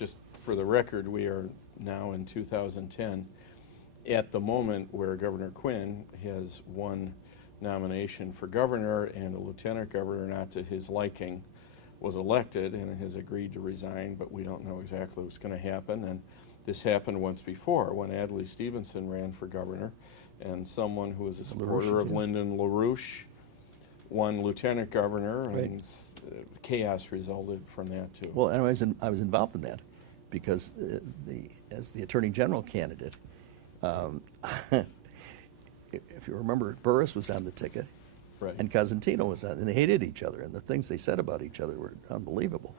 just for the record, we are now in 2010 at the moment where Governor Quinn has one nomination for governor and a lieutenant governor, not to his liking, was elected and has agreed to resign, but we don't know exactly what's going to happen. And this happened once before when Adlai Stevenson ran for governor, and someone who was a supporter of Lyndon LaRouche won lieutenant governor, and chaos resulted from that too. Well, and I was involved in that because as the Attorney General candidate, if you remember, Burris was on the ticket, right, and Cosentino was on, and they hated each other, and the things they said about each other were unbelievable.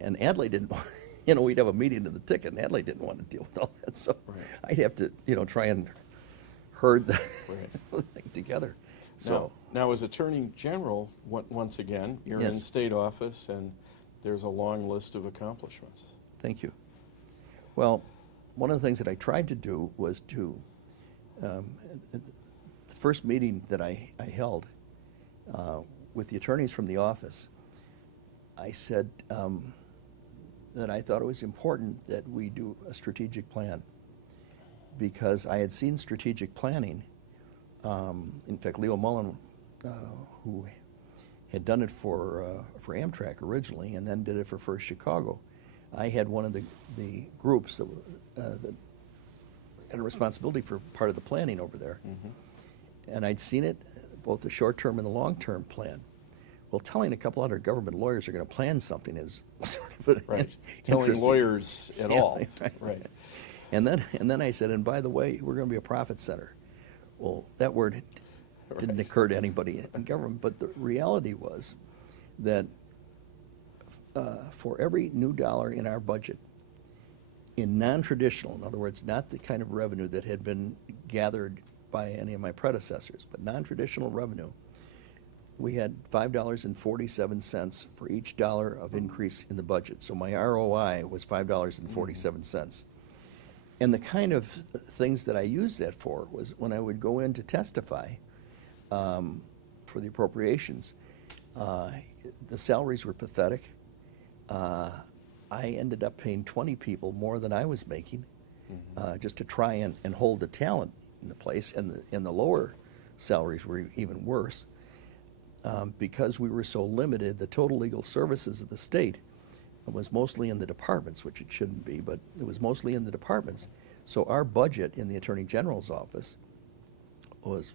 And Adlai didn't, we'd have a meeting to the ticket, and Adlai didn't want to deal with all that, so I'd have to, try and herd the thing together. So now, as Attorney General, once again, you're in state office, and there's a long list of accomplishments. Thank you. Well, one of the things that I tried to do was to, the first meeting that I held with the attorneys from the office, I said that I thought it was important that we do a strategic plan, because I had seen strategic planning. In fact, Leo Mullen, who had done it for Amtrak originally and then did it for First Chicago, I had one of the groups that had a responsibility for part of the planning over there. Mm-hmm. And I'd seen it, both the short-term and the long-term plan. Well, telling a couple other government lawyers are going to plan something is sort of an telling lawyers at all. Right. And then I said, and by the way, we're going to be a profit center. Well, that word didn't occur to anybody in government, but the reality was that for every new dollar in our budget, in non-traditional, in other words, not the kind of revenue that had been gathered by any of my predecessors, but non-traditional revenue, we had $5.47 for each dollar of increase in the budget. So my ROI was $5.47. And the kind of things that I used that for was when I would go in to testify for the appropriations, the salaries were pathetic. I ended up paying 20 people more than I was making just to try and hold the talent in the place, and the lower salaries were even worse because we were so limited. The total legal services of the state was mostly in the departments, which it shouldn't be, but it was mostly in the departments. So our budget in the Attorney General's office was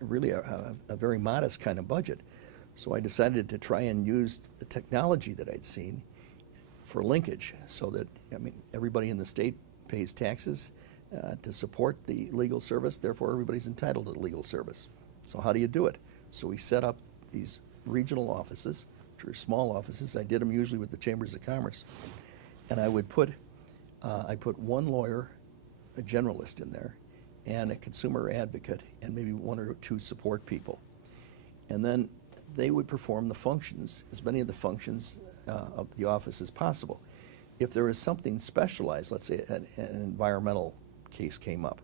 really a very modest kind of budget. So I decided to try and use the technology that I'd seen for linkage, so that, everybody in the state pays taxes to support the legal service, therefore everybody's entitled to legal service. So how do you do it? So we set up these regional offices, which are small offices. I did them usually with the Chambers of Commerce. And I would put one lawyer, a generalist in there, and a consumer advocate, and maybe one or two support people. And then they would perform the functions, as many of the functions of the office as possible. If there is something specialized, let's say an environmental case came up,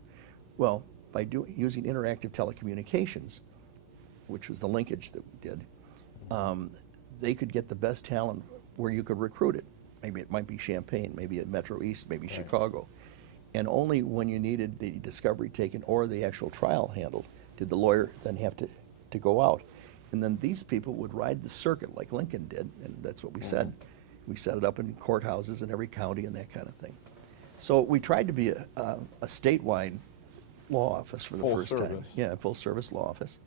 well, by using interactive telecommunications, which was the linkage that we did, they could get the best talent where you could recruit it. Maybe it might be Champaign, maybe at Metro East, maybe Chicago. And only when you needed the discovery taken or the actual trial handled did the lawyer then have to go out. And then these people would ride the circuit like Lincoln did, and that's what we said. We set it up in courthouses in every county and that kind of thing. So we tried to be a statewide law office for the first time. Yeah, a full service law office.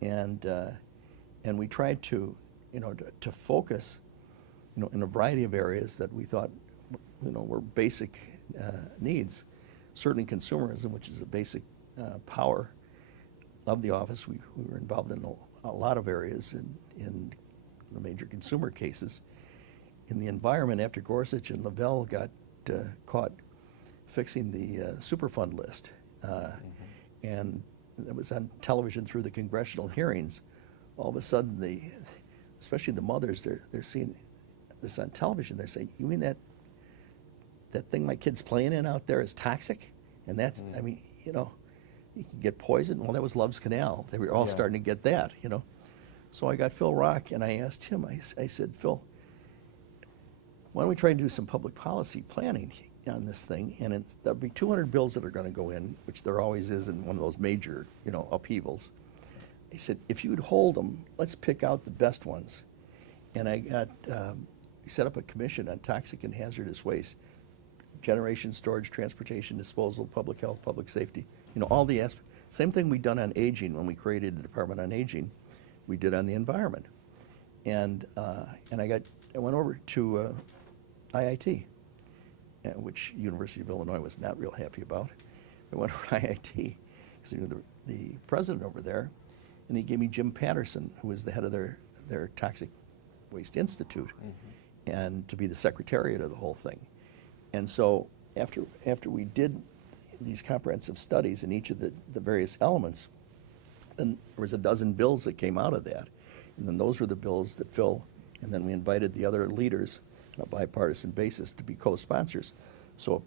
And we tried to focus, in a variety of areas that we thought, were basic needs. Certainly consumerism, which is a basic power of the office. We were involved in a lot of areas in the major consumer cases. In the environment, after Gorsuch and Lavelle got caught fixing the Superfund list, and it was on television through the congressional hearings, all of a sudden, especially the mothers, they're seeing this on television. They're saying, "You mean that thing my kid's playing in out there is toxic?" And that's, you can get poisoned. Well, that was Love's Canal. They were all starting to get that, So I got Phil Rock, and I asked him, I said, "Phil, why don't we try and do some public policy planning on this thing? And there'll be 200 bills that are going to go in, which there always is in one of those major, upheavals. He said, if you would hold them, let's pick out the best ones. And I got, we set up a commission on toxic and hazardous waste, generation, storage, transportation, disposal, public health, public safety, all the aspects. Same thing we done on aging when we created the Department on Aging, we did on the environment. And I went over to IIT, which University of Illinois was not real happy about. I went over to IIT because I knew the president over there, and he gave me Jim Patterson, who was the head of their Toxic Waste Institute, and to be the secretariat of the whole thing. And so after we did these comprehensive studies in each of the various elements, then there was a dozen bills that came out of that. And then those were the bills that Phil, and then we invited the other leaders on a bipartisan basis to be co-sponsors. So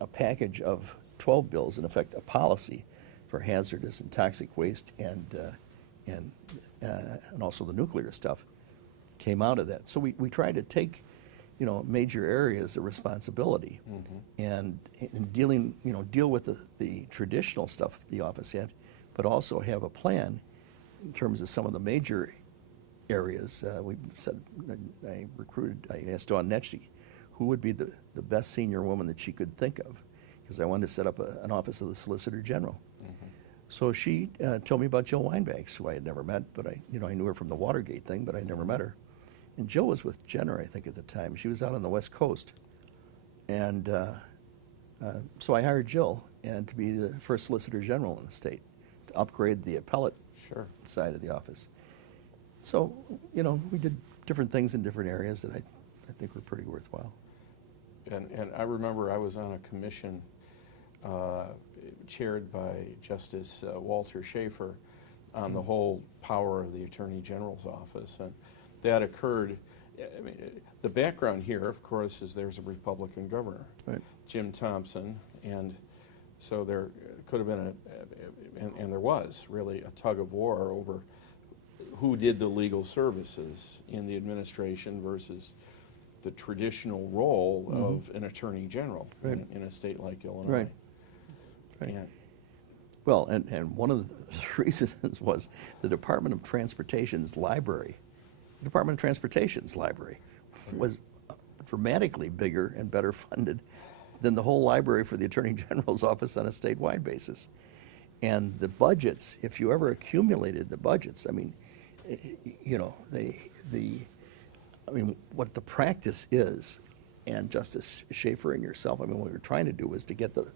a package of 12 bills, in effect a policy for hazardous and toxic waste and also the nuclear stuff, came out of that. So we tried to take major areas of responsibility and deal with the traditional stuff the office had, but also have a plan in terms of some of the major areas. We said, I asked Dawn Netschke who would be the best senior woman that she could think of, because I wanted to set up an office of the Solicitor General. So she told me about Jill Weinbanks, who I had never met, but I knew her from the Watergate thing, but I never met her. And Jill was with Jenner, I think, at the time. She was out on the West Coast. And so I hired Jill to be the first Solicitor General in the state, to upgrade the appellate side of the office. So, we did different things in different areas that I think were pretty worthwhile. And I remember I was on a commission chaired by Justice Walter Schaefer on the whole power of the Attorney General's office. And that occurred, the background here, of course, is there's a Republican governor, Jim Thompson, and so there could have been and there was really a tug of war over who did the legal services in the administration versus the traditional role of an Attorney General in a state like Illinois. Right. Well, and one of the reasons was the Department of Transportation's library. The Department of Transportation's library was dramatically bigger and better funded than the whole library for the Attorney General's office on a statewide basis. And the budgets, if you ever accumulated the budgets, what the practice is, and Justice Schaefer and yourself, what we were trying to do was to get the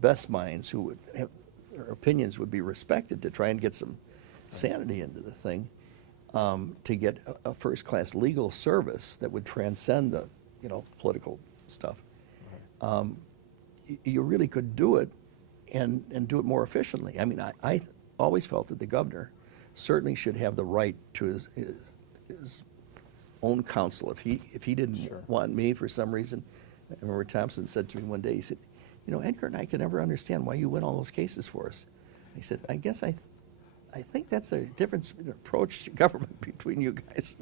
best minds who would have, their opinions would be respected, to try and get some sanity into the thing, to get a first-class legal service that would transcend the, political stuff. You really could do it and do it more efficiently. I always felt that the governor certainly should have the right to his own counsel. If he didn't want me for some reason, I remember Thompson said to me one day, he said, Edgar and I can never understand why you win all those cases for us. I said, I guess I think that's a difference in approach to government between you guys.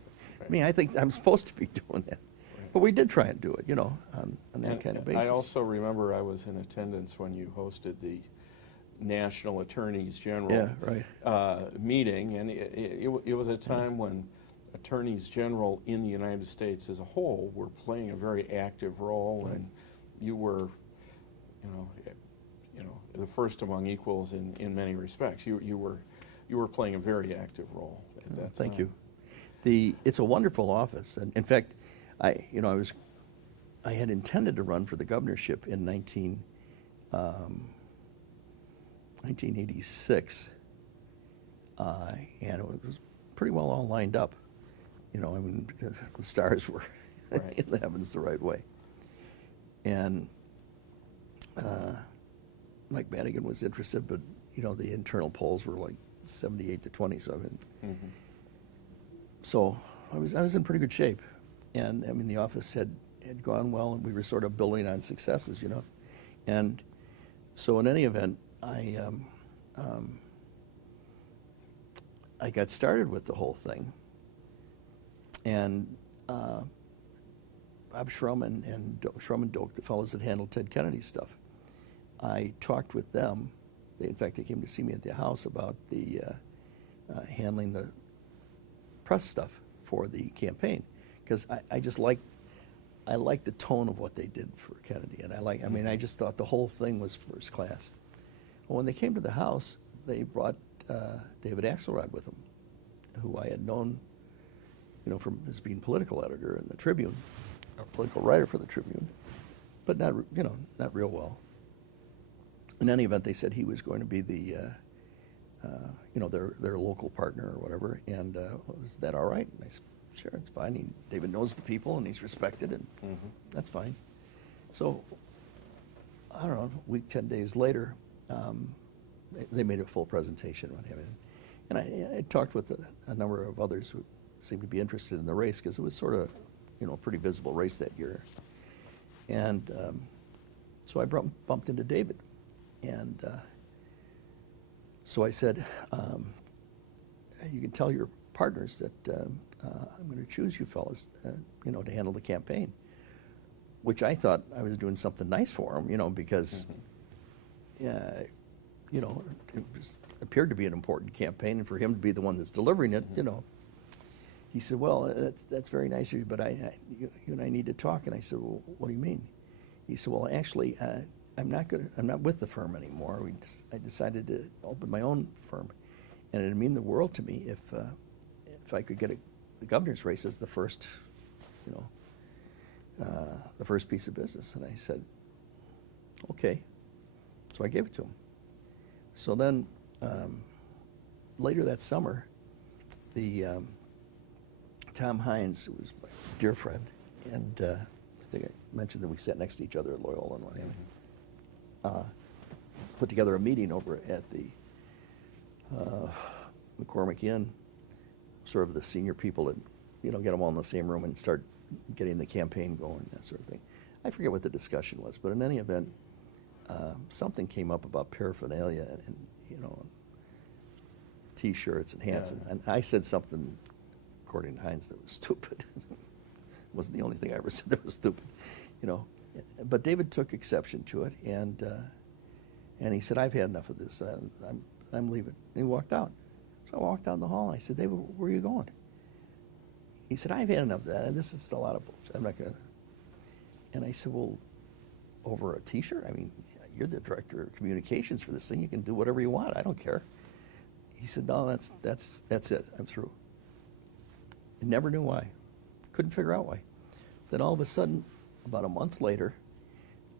I think I'm supposed to be doing that. But we did try and do it, on that kind of basis. I also remember I was in attendance when you hosted the National Attorneys General meeting, and it was a time when attorneys general in the United States as a whole were playing a very active role, and you were, the first among equals in many respects. You were playing a very active role at that time. Thank you. It's a wonderful office, and in fact, I had intended to run for the governorship in 1986, and it was pretty well all lined up. The stars were in the heavens the right way. And Mike Madigan was interested, but the internal polls were like 78 to 20. So I was in pretty good shape, and the office had gone well, and we were sort of building on successes, And so in any event, I got started with the whole thing, and Bob Shrum and Shrum and Doak, the fellows that handled Ted Kennedy's stuff. I talked with them. In fact, they came to see me at the house about the handling the press stuff for the campaign, because I just like the tone of what they did for Kennedy, and I mean, I just thought the whole thing was first class. Well, when they came to the house, they brought David Axelrod with them, who I had known, from as being political editor in the Tribune, a political writer for the Tribune, but not real well. In any event, they said he was going to be the, their local partner or whatever, and was that all right? And I said, sure, it's fine. David knows the people, and he's respected, and that's fine. So, I don't know, a week, 10 days later, they made a full presentation on him. And I talked with a number of others who seemed to be interested in the race, because it was sort of, a pretty visible race that year. And so I bumped into David. And so I said, you can tell your partners that I'm going to choose you fellas, to handle the campaign. Which I thought I was doing something nice for him, because, it appeared to be an important campaign, and for him to be the one that's delivering it, He said, well, that's very nice of you, but you and I need to talk. And I said, well, what do you mean? He said, well, actually, I'm not with the firm anymore. I decided to open my own firm, and it'd mean the world to me if I could get the governor's race as the first, the first piece of business. And I said, okay. So I gave it to him. So then later that summer, Tom Hines, who was my dear friend, and I think I mentioned that we sat next to each other at Loyola and what have you, put together a meeting over at the McCormick Inn, sort of the senior people that, get them all in the same room and start getting the campaign going, that sort of thing. I forget what the discussion was, but in any event, something came up about paraphernalia and T-shirts and hats, and I said something, according to Hines, that was stupid. Wasn't the only thing I ever said that was stupid, But David took exception to it, and he said, "I've had enough of this. I'm leaving." And he walked out. So I walked down the hall, and I said, "David, where are you going?" He said, "I've had enough of that, and this is a lot of bullshit. I'm not going to." And I said, "Well, over a T-shirt? I mean, you're the director of communications for this thing. You can do whatever you want. I don't care." He said, "No, that's it. I'm through." I never knew why. Couldn't figure out why. Then all of a sudden, about a month later,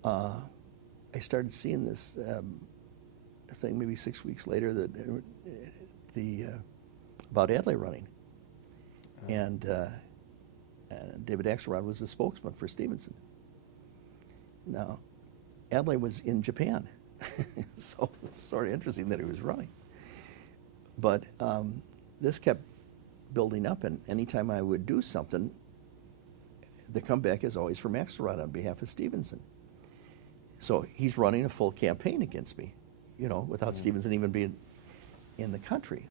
I started seeing this thing, maybe 6 weeks later, that about Adlai running. And David Axelrod was the spokesman for Stevenson. Now, Adlai was in Japan, so it was sort of interesting that he was running. But this kept building up, and anytime I would do something, the comeback is always from Axelrod on behalf of Stevenson. So he's running a full campaign against me, without Stevenson even being in the country.